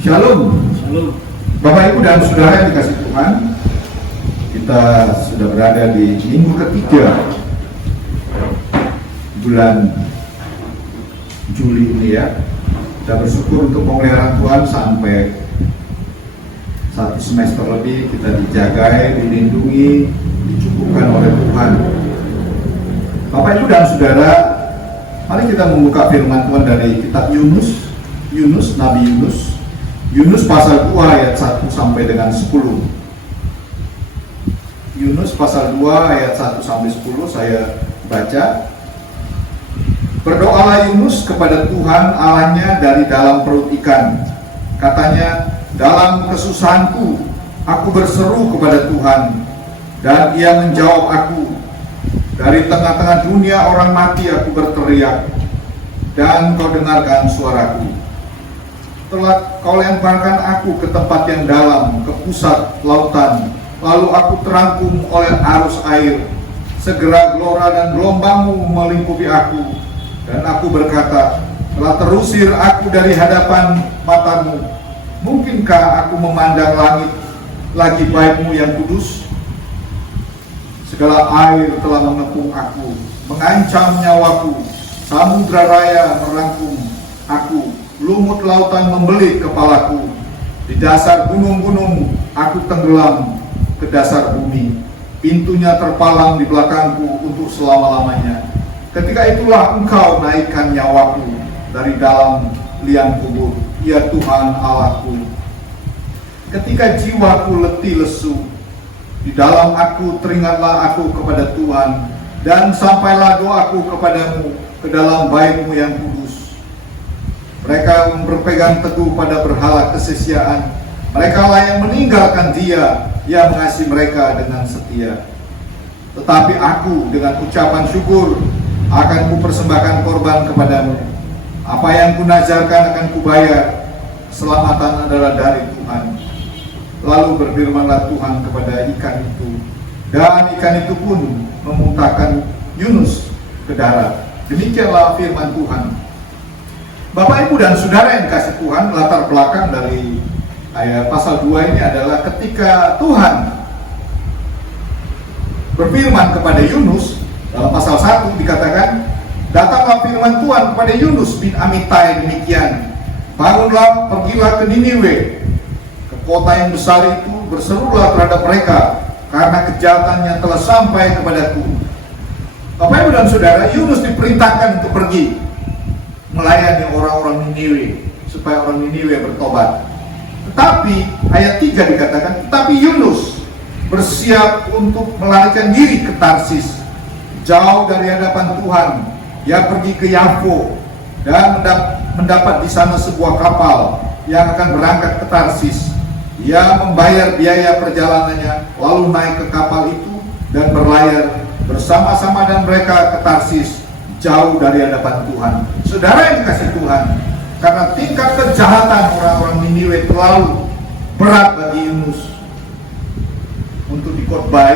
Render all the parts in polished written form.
Shalom. Shalom. Bapak Ibu dan Saudara yang dikasih Tuhan, kita sudah berada di minggu ketiga bulan Juli ini ya. Kita bersyukur untuk pemeliharaan Tuhan sampai 1 semester lebih kita dijagai, dilindungi, dicukupkan oleh Tuhan. Bapak Ibu dan Saudara, mari kita membuka firman Tuhan dari kitab Nabi Yunus pasal 2 ayat 1 sampai dengan 10. Yunus pasal 2 ayat 1 sampai 10 saya baca. Berdoalah Yunus kepada Tuhan Allahnya dari dalam perut ikan. Katanya, dalam kesusahanku aku berseru kepada Tuhan, dan Ia menjawab aku. Dari tengah-tengah dunia orang mati aku berteriak, dan Kau dengarkan suaraku. Telah Kau lemparkan aku ke tempat yang dalam, ke pusat lautan. Lalu aku terangkum oleh arus air. Segera gelora dan gelombangmu melingkupi aku. Dan aku berkata, telah terusir aku dari hadapan matamu. Mungkinkah aku memandang langit lagi baik-Mu yang kudus? Segala air telah mengepung aku, mengancam nyawaku. Samudra raya merangkum aku. Lumut lautan membelit kepalaku. Di dasar gunung-gunung aku tenggelam ke dasar bumi. Pintunya terpalang di belakangku untuk selama-lamanya. Ketika itulah Engkau naikkan nyawaku dari dalam liang kubur, ya Tuhan Allahku. Ketika jiwaku letih lesu, di dalam aku teringatlah aku kepada Tuhan, dan sampailah doaku kepadamu ke dalam bait-Mu yang kudus. Mereka berpegang teguh pada berhala kesia-siaan. Mereka lah yang meninggalkan Dia yang mengasihi mereka dengan setia. Tetapi aku dengan ucapan syukur akan kupersembahkan korban kepadamu. Apa yang kunazarkan akan kubayar. Keselamatan adalah dari Tuhan. Lalu berfirmanlah Tuhan kepada ikan itu, dan ikan itu pun memuntahkan Yunus ke darat. Demikianlah firman Tuhan. Bapak, Ibu, dan Saudara yang dikasih Tuhan, latar belakang dari ayat pasal 2 ini adalah ketika Tuhan berfirman kepada Yunus. Dalam pasal 1 dikatakan, datanglah firman Tuhan kepada Yunus bin Amittai demikian, bangunlah, pergilah ke Niniwe, ke kota yang besar itu, berserulah terhadap mereka, karena kejahatannya telah sampai kepadaku. Bapak, Ibu, dan Saudara, Yunus diperintahkan untuk pergi melayani orang-orang Niniwe, supaya orang Niniwe bertobat. Tetapi ayat 3 dikatakan, tetapi Yunus bersiap untuk melarikan diri ke Tarsis, jauh dari hadapan Tuhan. Ia pergi ke Yafo dan mendapat di sana sebuah kapal yang akan berangkat ke Tarsis. Ia membayar biaya perjalanannya, lalu naik ke kapal itu dan berlayar bersama-sama dan mereka ke Tarsis, jauh dari hadapan Tuhan. Saudara yang dikasih Tuhan, karena tingkat kejahatan orang-orang Niniwe terlalu berat bagi Yunus untuk dikhotbah,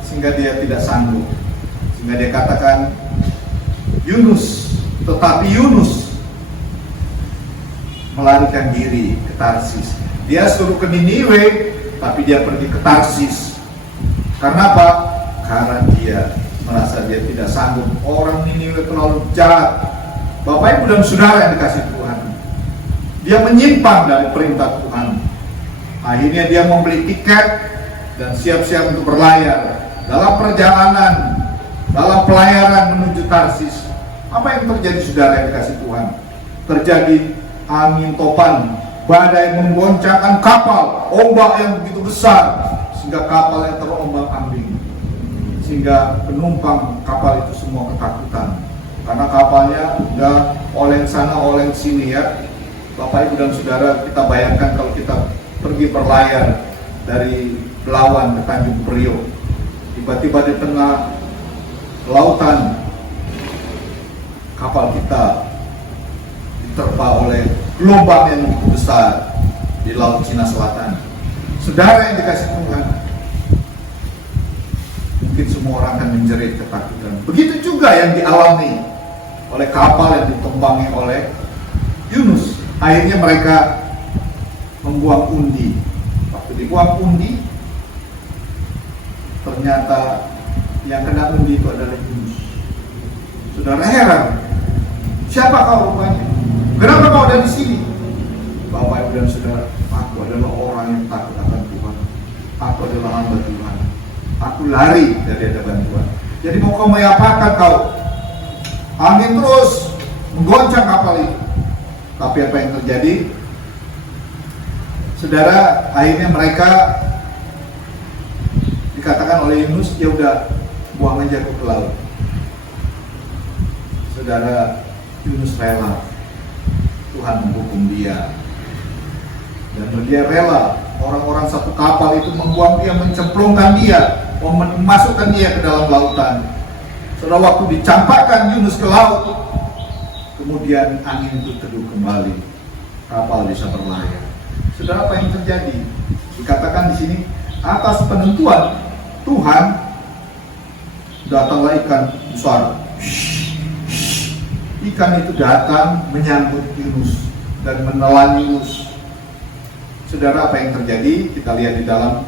sehingga dia tidak sanggup. Sehingga dia katakan, tetapi Yunus melarikan diri ke Tarsis. Dia suruh ke Niniwe, tapi dia pergi ke Tarsis. Karena apa? Karena dia merasa dia tidak sanggup. Orang Niniwe terlalu jahat. Bapak, Ibu, dan Saudara yang dikasih Tuhan, dia menyimpang dari perintah Tuhan. Akhirnya dia membeli tiket dan siap-siap untuk berlayar. Dalam perjalanan, dalam pelayaran menuju Tarsis, apa yang terjadi, saudara yang dikasih Tuhan? Terjadi angin topan, badai menggoncangkan kapal, ombak yang begitu besar, sehingga kapalnya terombang-ambing. Sehingga penumpang kapal itu semua ketakutan, karena kapalnya udah oleng sana oleng sini ya. Bapak, Ibu, dan Saudara, kita bayangkan kalau kita pergi berlayar dari Belawan ke Tanjung Priok, tiba-tiba di tengah lautan kapal kita diterpa oleh gelombang yang begitu besar di Laut Cina Selatan. Saudara yang dikasih Tuhan, mungkin semua orang akan menjerit ketakutan. Begitu juga yang dialami oleh kapal yang ditumpangi oleh Yunus. Akhirnya mereka membuang undi. Waktu dibuang undi, ternyata yang kena undi itu adalah Yunus. Saudara heran, siapa kau rupanya? Kenapa kau ada di sini? Bapak, Ibu dan Saudara, aku adalah orang yang takut akan Tuhan. Aku adalah hamba Tuhan. Aku lari dari hadapan Tuhan. Jadi mau kau mengapakan kau? Angin terus menggoncang kapal itu. Tapi apa yang terjadi? Saudara, akhirnya mereka dikatakan oleh Yunus, ya udah buang aja ke laut. Saudara, Yunus rela. Tuhan menghukum dia. Dan dia rela orang-orang satu kapal itu membuang dia, mencemplungkan dia, memasukkan dia ke dalam lautan. Saudara, waktu dicampakkan Yunus ke laut, kemudian angin itu teduh kembali, kapal bisa berlayar. Saudara, apa yang terjadi? Dikatakan di sini, atas penentuan Tuhan, datanglah ikan besar. Ikan itu datang menyambut Yunus dan menelan Yunus. Saudara, apa yang terjadi? Kita lihat di dalam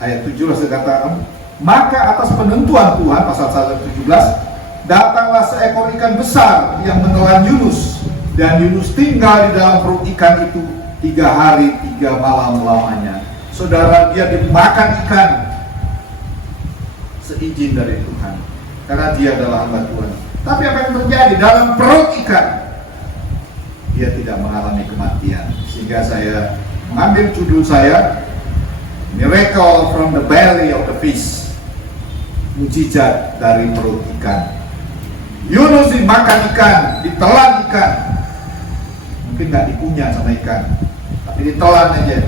ayat 17 dikatakan, maka atas penentuan Tuhan, pasal 117, datanglah seekor ikan besar yang menelan Yunus, dan Yunus tinggal di dalam perut ikan itu 3 hari 3 malam lamanya. Saudara, dia dimakan ikan seizin dari Tuhan, karena dia adalah hamba Tuhan. Tapi apa yang terjadi dalam perut ikan? Dia tidak mengalami kematian. Sehingga saya mengambil judul saya, Miracle from the Belly of the Fish, mujizat dari perut ikan. Yunus dimakan ikan, ditelan ikan. Mungkin nggak dikunyah sama ikan, tapi ditelan aja.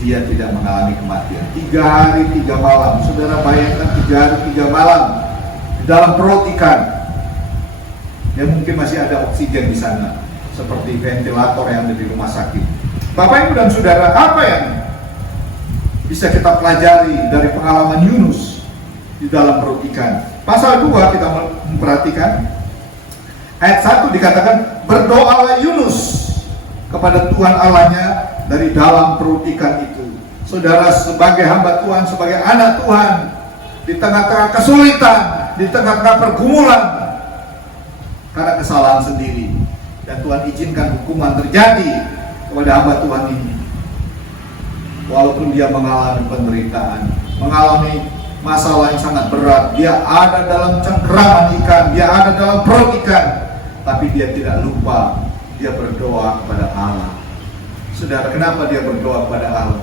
Dia tidak mengalami kematian. 3 hari 3 malam. Saudara bayangkan 3 hari 3 malam di dalam perut ikan. Ya mungkin masih ada oksigen di sana, seperti ventilator yang ada di rumah sakit. Bapak, Ibu dan Saudara, apa yang bisa kita pelajari dari pengalaman Yunus di dalam perut ikan? Pasal 2 kita memperhatikan ayat 1 dikatakan, berdoalah Yunus kepada Tuhan Allahnya dari dalam perut ikan itu. Saudara, sebagai hamba Tuhan, sebagai anak Tuhan, di tengah-tengah kesulitan, di tengah-tengah pergumulan karena kesalahan sendiri, dan Tuhan izinkan hukuman terjadi kepada hamba Tuhan ini, walaupun dia mengalami penderitaan, mengalami masalah yang sangat berat, dia ada dalam cengkeraman ikan, dia ada dalam perut ikan, tapi dia tidak lupa, dia berdoa kepada Allah. Saudara, kenapa dia berdoa kepada Allah?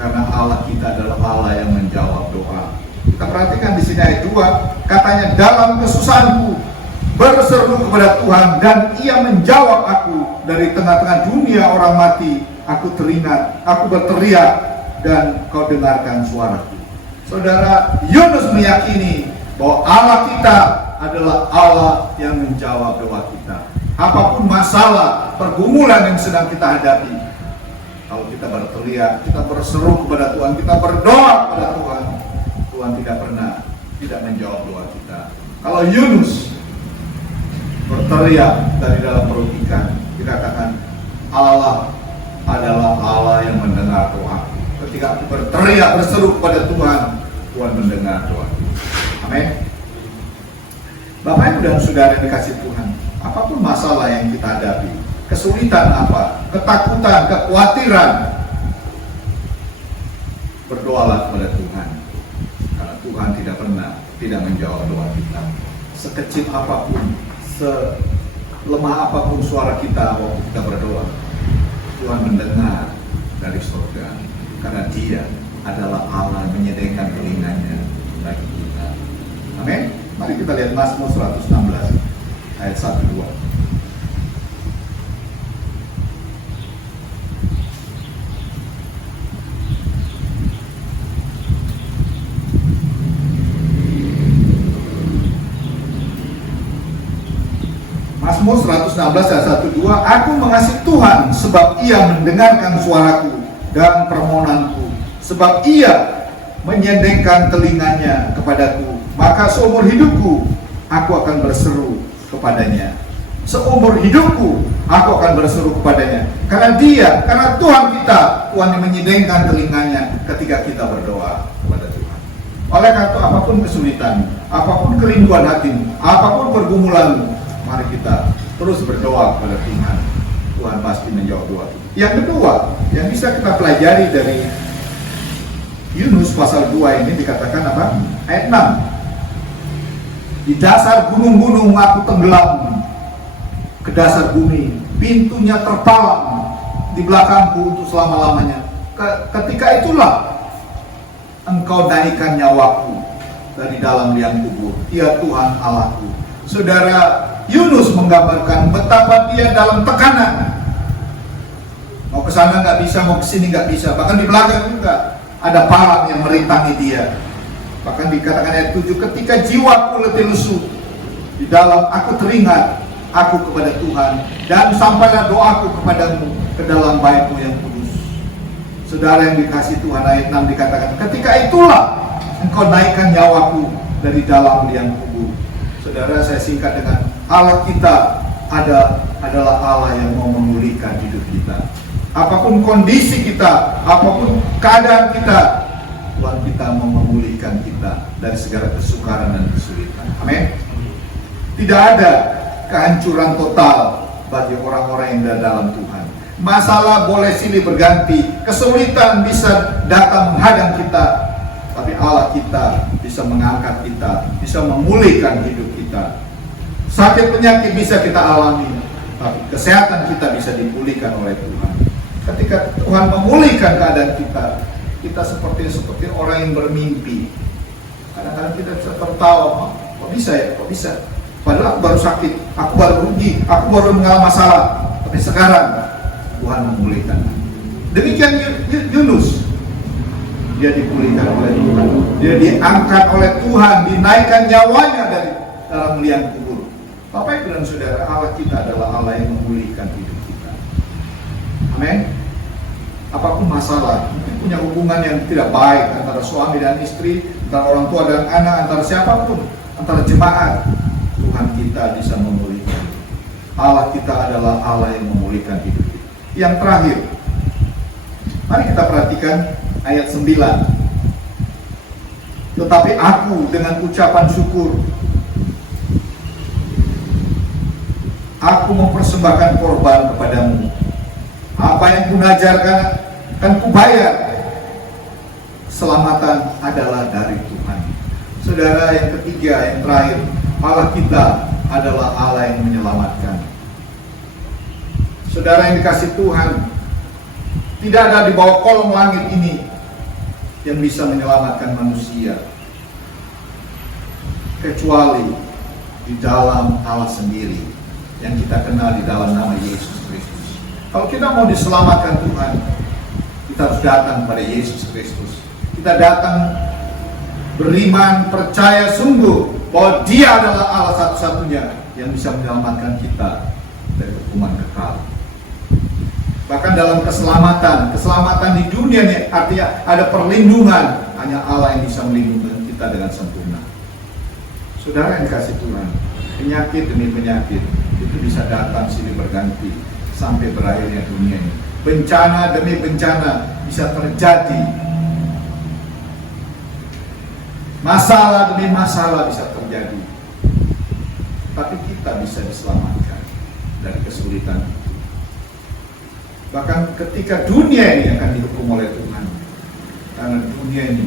Karena Allah kita adalah Allah yang menjawab doa. Kita perhatikan di sini ayat 2, katanya, dalam kesusahanku berseru kepada Tuhan, dan Ia menjawab aku. Dari tengah-tengah dunia orang mati, aku teringat, aku berteriak, dan Kau dengarkan suaraku. Saudara, Yunus meyakini bahwa Allah kita adalah Allah yang menjawab doa kita. Apapun masalah, pergumulan yang sedang kita hadapi, kalau kita berteriak, kita berseru kepada Tuhan, kita berdoa kepada Tuhan, Tuhan tidak pernah tidak menjawab doa kita. Kalau Yunus berteriak dari dalam perut ikan, dikatakan Allah adalah Allah yang mendengar doa. Ketika aku berteriak, berseru kepada Tuhan, Tuhan mendengar doa. Amin. Bapak, Ibu dan Saudara yang dikasih Tuhan, apapun masalah yang kita hadapi, kesulitan apa, ketakutan, kekhawatiran, berdoalah kepada Tuhan, karena Tuhan tidak pernah tidak menjawab doa kita. Sekecil apapun, selemah apapun suara kita waktu kita berdoa, Tuhan mendengar dari surga, karena Dia adalah Allah yang menyediakan telinganya bagi kita. Amin. Mari kita lihat Mazmur 116 ayat 1-2. Mazmur 116 ayat 1-2, aku mengasihi Tuhan sebab Ia mendengarkan suaraku dan permohonanku, sebab Ia menyendengkan telinganya kepadaku, maka seumur hidupku aku akan berseru kepadanya. seumur hidupku aku akan berseru kepadanya. Karena Tuhan kita, Tuhan yang menyidengkan telinganya ketika kita berdoa kepada Tuhan. Oleh karena itu, apapun kesulitan, apapun kerinduan hatimu, apapun pergumulanmu, mari kita terus berdoa kepada Tuhan. Tuhan pasti menjawab doa. Yang kedua, yang bisa kita pelajari dari Yunus pasal 2 ini dikatakan apa? Ayat 6. Di dasar gunung-gunung aku tenggelam ke dasar bumi, pintunya terpalang di belakangku untuk selama-lamanya. Ketika itulah Engkau naikkan nyawaku dari dalam liang kubur, ya Tuhan Allahku. Saudara, Yunus menggambarkan betapa dia dalam tekanan. Mau ke sana nggak bisa, mau ke sini nggak bisa. Bahkan di belakang juga ada parang yang merintangi dia. Bahkan dikatakan ayat 7, ketika jiwaku letih lesu, di dalam aku teringat aku kepada Tuhan, dan sampailah doaku kepadamu ke dalam bait-Mu yang kudus. Saudara yang dikasih Tuhan, ayat 6 dikatakan, ketika itulah Engkau naikkan nyawaku dari dalam liang kubur. Saudara, saya singkat dengan Allah kita adalah Allah yang mau memulihkan hidup kita. Apapun kondisi kita, apapun keadaan kita, Tuhan kita mau memulihkan kita dari segala kesukaran dan kesulitan. Amin. Tidak ada kehancuran total bagi orang-orang yang dalam Tuhan. Masalah boleh silih berganti, kesulitan bisa datang menghadang kita, tapi Allah kita bisa mengangkat kita, bisa memulihkan hidup kita. Sakit penyakit bisa kita alami, tapi kesehatan kita bisa dipulihkan oleh Tuhan. Ketika Tuhan memulihkan keadaan kita, kita seperti orang yang bermimpi. Kadang-kadang kita bisa tertawa, kok bisa ya, kok bisa? Padahal aku baru sakit, aku baru rugi, aku baru mengalami masalah. Tapi sekarang Tuhan memulihkan. Demikian Yunus, dia dipulihkan oleh Tuhan, dia diangkat oleh Tuhan, dinaikkan nyawanya dari dalam liang kubur. Bapak Ibu dan Saudara, Allah kita adalah Allah yang memulihkan hidup kita. Amin. Apapun masalah, mungkin punya hubungan yang tidak baik antara suami dan istri, antara orang tua dan anak, antara siapapun, antara jemaat, Tuhan kita bisa memulihkan. Allah kita adalah Allah yang memulihkan hidup kita. Yang terakhir, mari kita perhatikan ayat 9. Tetapi aku dengan ucapan syukur, aku mempersembahkan korban kepadamu. Apa yang kunajarkan akan kubayar. Keselamatan adalah dari Tuhan. Saudara, yang ketiga, yang terakhir, Allah kita adalah Allah yang menyelamatkan. Saudara yang dikasih Tuhan, tidak ada di bawah kolong langit ini yang bisa menyelamatkan manusia, kecuali di dalam Allah sendiri, yang kita kenal di dalam nama Yesus Kristus. Kalau kita mau diselamatkan Tuhan, kita harus datang pada Yesus Kristus. Kita datang beriman, percaya sungguh bahwa Dia adalah Allah satu-satunya yang bisa menyelamatkan kita dari hukuman kekal. Bahkan dalam keselamatan di dunia ini artinya ada perlindungan, hanya Allah yang bisa melindungi kita dengan sempurna. Saudara yang dikasih Tuhan, penyakit demi penyakit itu bisa datang silih berganti sampai berakhirnya dunia ini. Bencana demi bencana bisa terjadi. Masalah demi masalah bisa terjadi. Tapi kita bisa diselamatkan dari kesulitan itu. Bahkan ketika dunia ini akan dihukum oleh Tuhan, karena dunia ini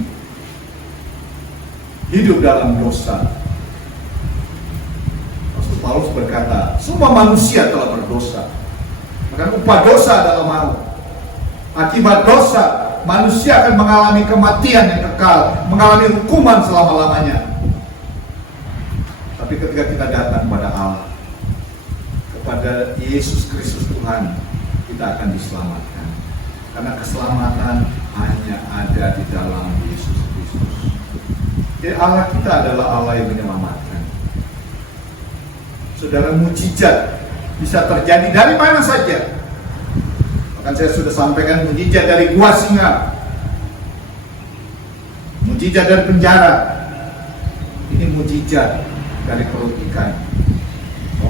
hidup dalam dosa. Rasul Paulus berkata, semua manusia telah berdosa. Bahkan upah dosa adalah maut. Akibat dosa, manusia akan mengalami kematian yang kekal, mengalami hukuman selama-lamanya. Tapi ketika kita datang kepada Allah, kepada Yesus Kristus Tuhan, kita akan diselamatkan. Karena keselamatan hanya ada di dalam Yesus Kristus. Jadi Allah kita adalah Allah yang menyelamatkan. Saudara, mujizat bisa terjadi dari mana saja. Bahkan saya sudah sampaikan mujizat dari gua singa, mujizat dari penjara. Ini mujizat dari perut ikan.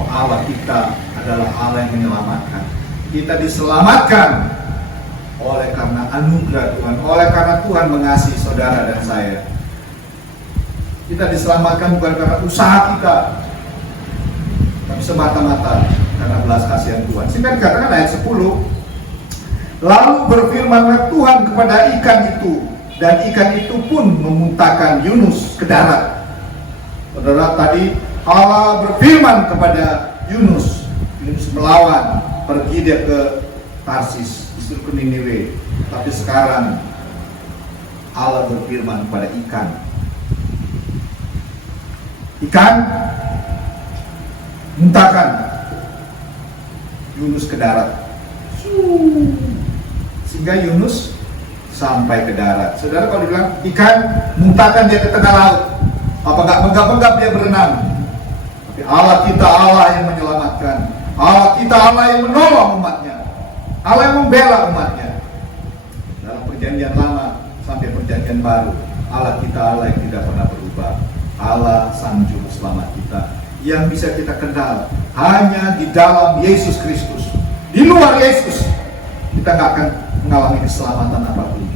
bahwa Allah kita adalah Allah yang menyelamatkan. Kita diselamatkan oleh karena anugerah Tuhan, oleh karena Tuhan mengasihi saudara dan saya. Kita diselamatkan bukan karena usaha kita, tapi semata-mata karena belas kasihan Tuhan. Sehingga dikatakan ayat 10, lalu berfirmanlah Tuhan kepada ikan itu, dan ikan itu pun memuntahkan Yunus ke darat. Saudara, tadi Allah berfirman kepada Yunus. Yunus melawan, pergi dia ke Tarsis, disuruh ke Niniwe. Tapi sekarang Allah berfirman kepada ikan. Ikan muntahkan Yunus ke darat. Sehingga Yunus sampai ke darat. Saudara, kalau dibilang ikan muntahkan dia ke tengah laut, apa enggak menggap-menggap dia berenang? Tapi Allah kita Allah yang menyelamatkan. Allah kita Allah yang menolong umatnya. Allah yang membela umatnya. Dalam perjanjian lama sampai perjanjian baru, Allah kita Allah yang tidak pernah berubah. Allah Sang Juru Selamat kita, yang bisa kita kenal hanya di dalam Yesus Kristus. Di luar Yesus kita nggak akan mengalami keselamatan apapun.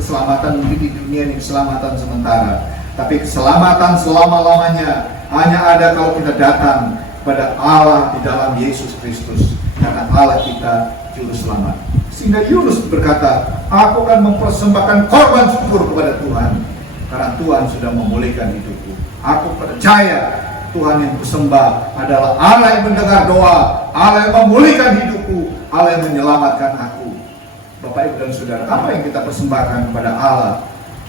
Keselamatan mungkin di dunia ini keselamatan sementara, tapi keselamatan selama-lamanya hanya ada kalau kita datang kepada Allah di dalam Yesus Kristus, karena Allah kita Juru Selamat. Sehingga Yunus berkata, aku akan mempersembahkan korban syukur kepada Tuhan, karena Tuhan sudah memulihkan hidupku. Aku percaya Tuhan yang kusembah adalah Allah yang mendengar doa, Allah yang memulihkan hidupku, Allah yang menyelamatkan aku. Bapak, Ibu, dan Saudara, apa yang kita persembahkan kepada Allah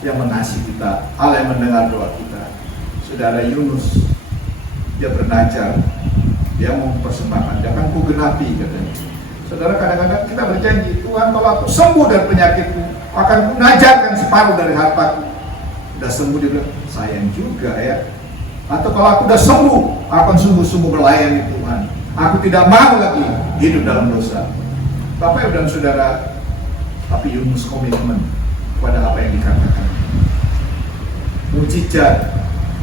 yang mengasihi kita, Allah yang mendengar doa kita? Saudara, Yunus, dia bernajar, dia mau mempersembahkan, dia akan kugenapi, katanya. Saudara, kadang-kadang kita berjanji, Tuhan, kalau aku sembuh dari penyakitku, akan kunajarkan separuh dari hartaku. Udah sembuh, dia bilang, sayang juga ya. Atau kalau aku udah sembuh, aku akan sungguh-sungguh melayani Tuhan. Aku tidak mau lagi hidup dalam dosa. Bapak, Ibu, dan Saudara, tapi Yunus komitmen kepada apa yang dikatakan. Mujizat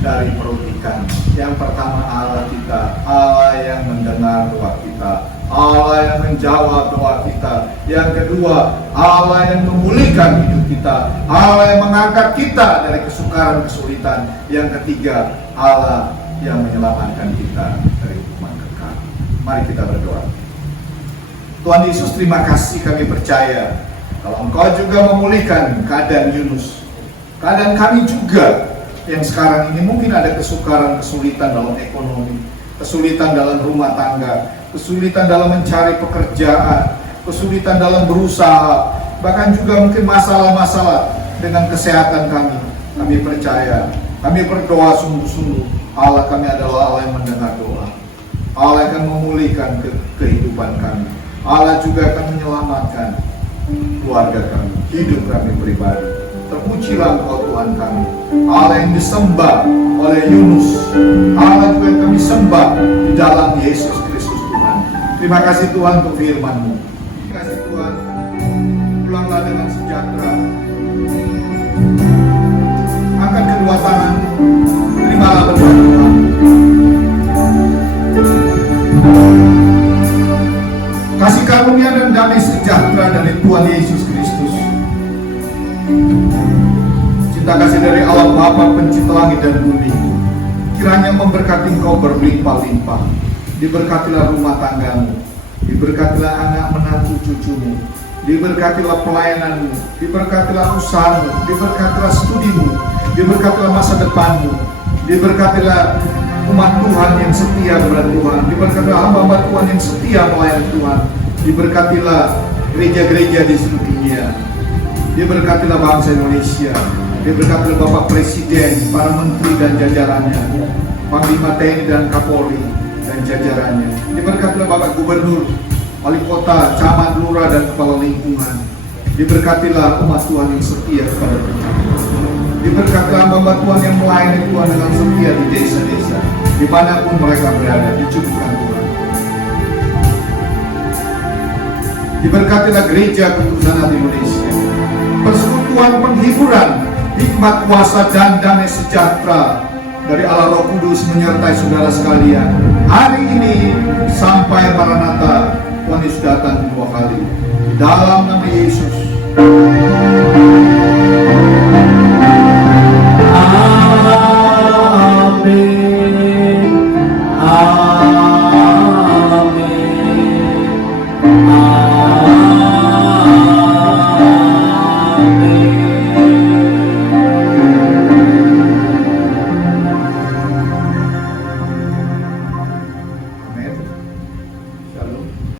dari perut ikan. Yang pertama, Allah kita, Allah yang mendengar doa kita, Allah yang menjawab doa kita. Yang kedua, Allah yang memulihkan hidup kita, Allah yang mengangkat kita dari kesukaran kesulitan. Yang ketiga, Allah yang menyelamatkan kita dari hukuman kekal. Mari kita berdoa. Tuhan Yesus, terima kasih, kami percaya kalau Engkau juga memulihkan keadaan Yunus, keadaan kami juga yang sekarang ini mungkin ada kesukaran, kesulitan dalam ekonomi, kesulitan dalam rumah tangga, kesulitan dalam mencari pekerjaan, kesulitan dalam berusaha, bahkan juga mungkin masalah-masalah dengan kesehatan kami. Kami percaya, kami berdoa sungguh-sungguh, Allah kami adalah Allah yang mendengar doa. Allah akan memulihkan kehidupan kami. Allah juga akan menyelamatkan keluarga kami, hidup kami pribadi. Terpujilah Engkau Tuhan kami, Allah yang disembah oleh Yunus, Allah juga yang kami sembah di dalam Yesus Kristus Tuhan. Terima kasih Tuhan untuk firman-Mu. Terima kasih Tuhan, pulanglah dengan sejahtera. Angkat kedua tangan, terimalah berkat Tuhan. Kasih karunia dan damai sejahtera dari Tuhan Yesus Kristus, cinta kasih dari Allah Bapa pencipta langit dan bumi, kiranya memberkati engkau berlimpah-limpah. Diberkatilah rumah tanggamu, diberkatilah anak menantu cucumu, diberkatilah pelayananmu, diberkatilah usahamu, diberkatilah studimu, diberkatilah masa depanmu, diberkatilah umat Tuhan yang setia kepada Tuhan, diberkatilah hamba-hamba Tuhan yang setia melayani Tuhan, diberkatilah gereja-gereja di seluruh dunia, diberkatilah bangsa Indonesia, diberkatilah Bapak Presiden, para menteri dan jajarannya, Panglima TNI dan Kapolri dan jajarannya, diberkatilah Bapak Gubernur, Wali Kota, Camat, Lurah, dan Kepala Lingkungan, diberkatilah umat Tuhan yang setia kepada Tuhan, diberkatilah hamba Tuhan yang melayani Tuhan dengan setia di desa-desa, dimanapun mereka berada, dicukupkan Tuhan. Diberkatilah gereja Kekudusan Hati Indonesia, persekutuan penghiburan, hikmat kuasa dan damai sejahtera dari Allah Roh Kudus menyertai saudara sekalian. hari ini sampai Maranatha, Tuhan Yesus datang kedua kali. Dalam nama Yesus.